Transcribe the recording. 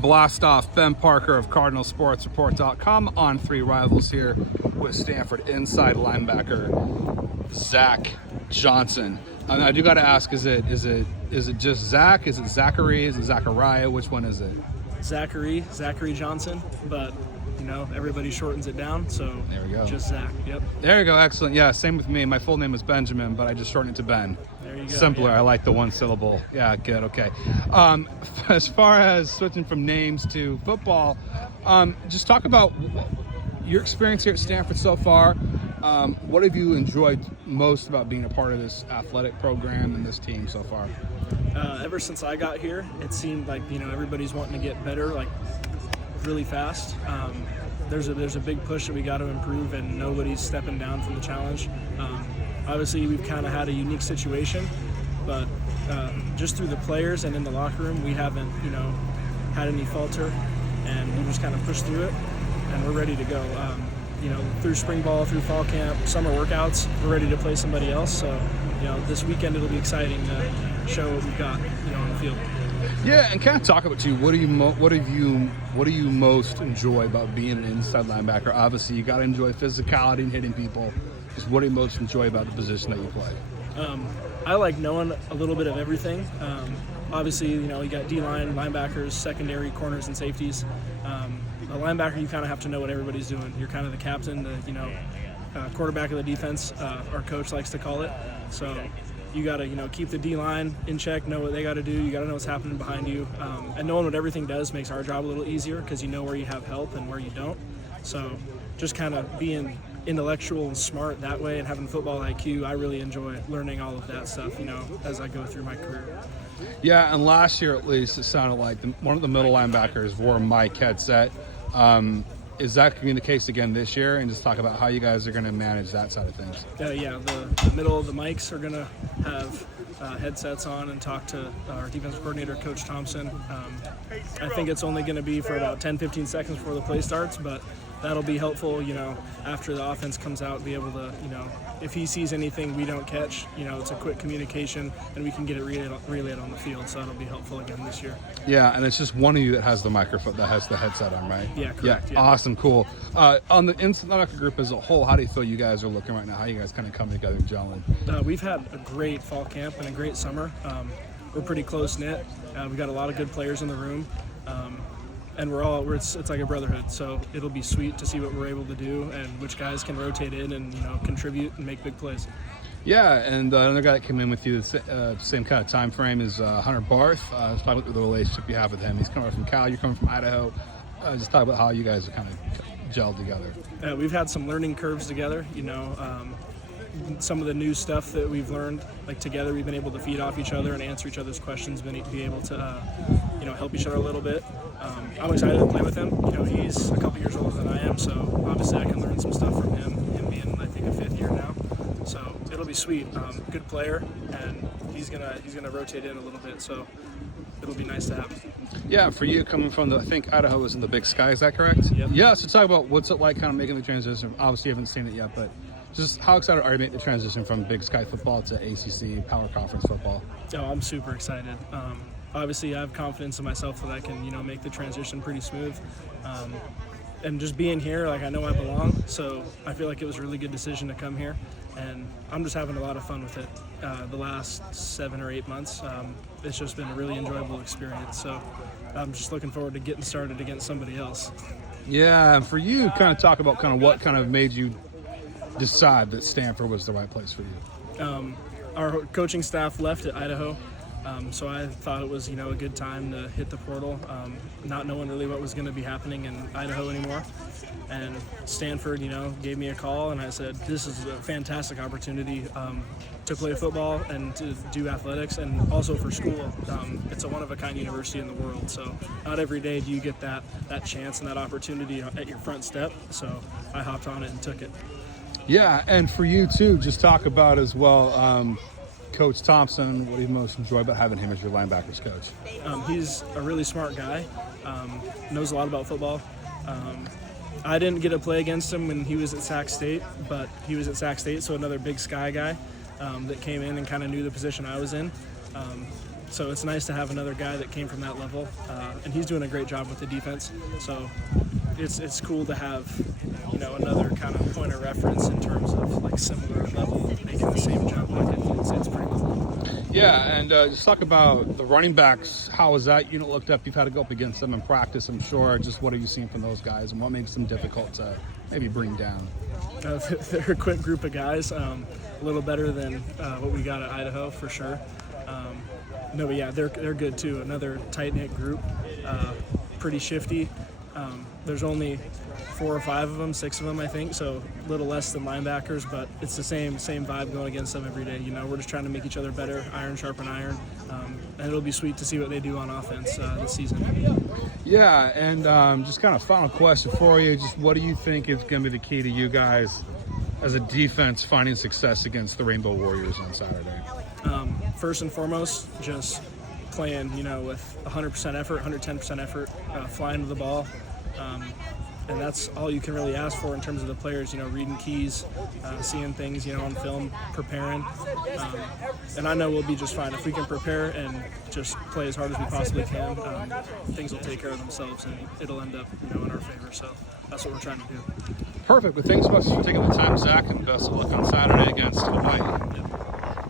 Blast off. Ben Parker of CardinalSportsReport.com on Three Rivals here with Stanford inside linebacker Zach Johnson. And I do got to ask: is it just Zach? Is it Zachary? Is it Zachariah? Which one is it? Zachary Johnson, but everybody shortens it down, so there we go. Just Zach. Yep. There you go. Excellent. Yeah, same with me. My full name is Benjamin, but I just shortened it to Ben. There you go. Simpler. Yeah. I like the one syllable. Yeah, good. Okay. As far as switching from names to football, just talk about your experience here at Stanford so far. What have you enjoyed most about being a part of this athletic program and this team so far? Ever since I got here, it seemed like everybody's wanting to get better, like really fast. There's a big push that we got to improve, and nobody's stepping down from the challenge. Obviously, we've kind of had a unique situation, but just through the players and in the locker room, we haven't had any falter, and we just kind of pushed through it, and we're ready to go. Through spring ball, through fall camp, summer workouts, we're ready to play somebody else. So, this weekend it'll be exciting to show what we've got, on the field. Yeah, and kind of talk about you. What do you most enjoy about being an inside linebacker? Obviously, you got to enjoy physicality and hitting people. Just what do you most enjoy about the position that you play? I like knowing a little bit of everything. Obviously, you got D-line, linebackers, secondary, corners, and safeties. A linebacker, you kind of have to know what everybody's doing. You're kind of the captain, the quarterback of the defense, our coach likes to call it. So you got to keep the D-line in check, know what they got to do. You got to know what's happening behind you. And knowing what everything does makes our job a little easier because you know where you have help and where you don't. So just kind of being intellectual and smart that way and having football IQ, I really enjoy learning all of that stuff, as I go through my career. Yeah, and last year at least, it sounded like one of the middle linebackers wore a mic headset. Is that going to be the case again this year? And just talk about how you guys are going to manage that side of things. Yeah, the middle of the mics are going to have headsets on and talk to our defensive coordinator, Coach Thompson. I think it's only going to be for about 10-15 seconds before the play starts, but that'll be helpful, after the offense comes out, be able to, if he sees anything we don't catch, it's a quick communication and we can get it relayed on the field. So that'll be helpful again this year. Yeah, and it's just one of you that has the microphone, that has the headset on, right? Yeah, correct. Yeah. Awesome, cool. On the inside linebacker group as a whole, how do you feel you guys are looking right now? How you guys kind of come together and gelling? We've had a great fall camp and a great summer. We're pretty close-knit. We've got a lot of good players in the room. And it's like a brotherhood, so it'll be sweet to see what we're able to do and which guys can rotate in and contribute and make big plays. Yeah, and another guy that came in with you the same kind of time frame is Hunter Barth. Let's talk about the relationship you have with him. He's coming from Cal, you're coming from Idaho. Just talk about how you guys are kind of gelled together. We've had some learning curves together, some of the new stuff that we've learned, like together we've been able to feed off each other and answer each other's questions, be able to help each other a little bit. I'm excited to play with him. He's a couple years older than I am, so obviously I can learn some stuff from him being, I think, a fifth year now. So it'll be sweet. Good player, and he's gonna rotate in a little bit, so it'll be nice to have him. Yeah, for you coming from I think Idaho is in the Big Sky, is that correct? Yep. Yeah, so talk about what's it like kind of making the transition. Obviously you haven't seen it yet, but just how excited are you to make the transition from Big Sky football to ACC Power Conference football? Oh, I'm super excited. Obviously, I have confidence in myself that I can, make the transition pretty smooth. And just being here, I know I belong, so I feel like it was a really good decision to come here. And I'm just having a lot of fun with it. The last 7 or 8 months, it's just been a really enjoyable experience. So I'm just looking forward to getting started against somebody else. Yeah, and for you, kind of talk about kind of what kind of made you decide that Stanford was the right place for you. Our coaching staff left at Idaho. So I thought it was, a good time to hit the portal, not knowing really what was going to be happening in Idaho anymore. And Stanford, gave me a call, and I said, this is a fantastic opportunity to play football and to do athletics, and also for school. It's a one-of-a-kind university in the world, so not every day do you get that chance and that opportunity at your front step. So I hopped on it and took it. Yeah, and for you too, just talk about as well, Coach Thompson, what do you most enjoy about having him as your linebackers coach? He's a really smart guy, knows a lot about football. I didn't get to play against him when he was at Sac State, but he was at Sac State, so another Big Sky guy that came in and kind of knew the position I was in. So it's nice to have another guy that came from that level, and he's doing a great job with the defense. So it's cool to have, you know, another kind of point of reference in terms of like similar level, making the same jump. Like it's pretty cool. Yeah, and just talk about the running backs. How has that unit looked up? You've had to go up against them in practice, I'm sure. Just what have you seen from those guys, and what makes them difficult to maybe bring down? They're a quick group of guys, a little better than what we got at Idaho for sure. No, but yeah, they're good too. Another tight-knit group, pretty shifty. There's only 4 or 5 of them, 6 of them, I think, so a little less than linebackers, but it's the same vibe going against them every day. You know, we're just trying to make each other better, iron sharpen iron, and it'll be sweet to see what they do on offense this season. Yeah, and just kind of final question for you. Just what do you think is going to be the key to you guys as a defense finding success against the Rainbow Warriors on Saturday? First and foremost, just playing, you know, with 100% effort, 110% effort, flying to the ball. And that's all you can really ask for in terms of the players, you know, reading keys, seeing things, you know, on film, preparing. And I know we'll be just fine. If we can prepare and just play as hard as we possibly can, things will take care of themselves and it'll end up, you know, in our favor. So that's what we're trying to do. Perfect. Well, thanks so much for taking the time, Zach, and best of luck on Saturday against Hawaii.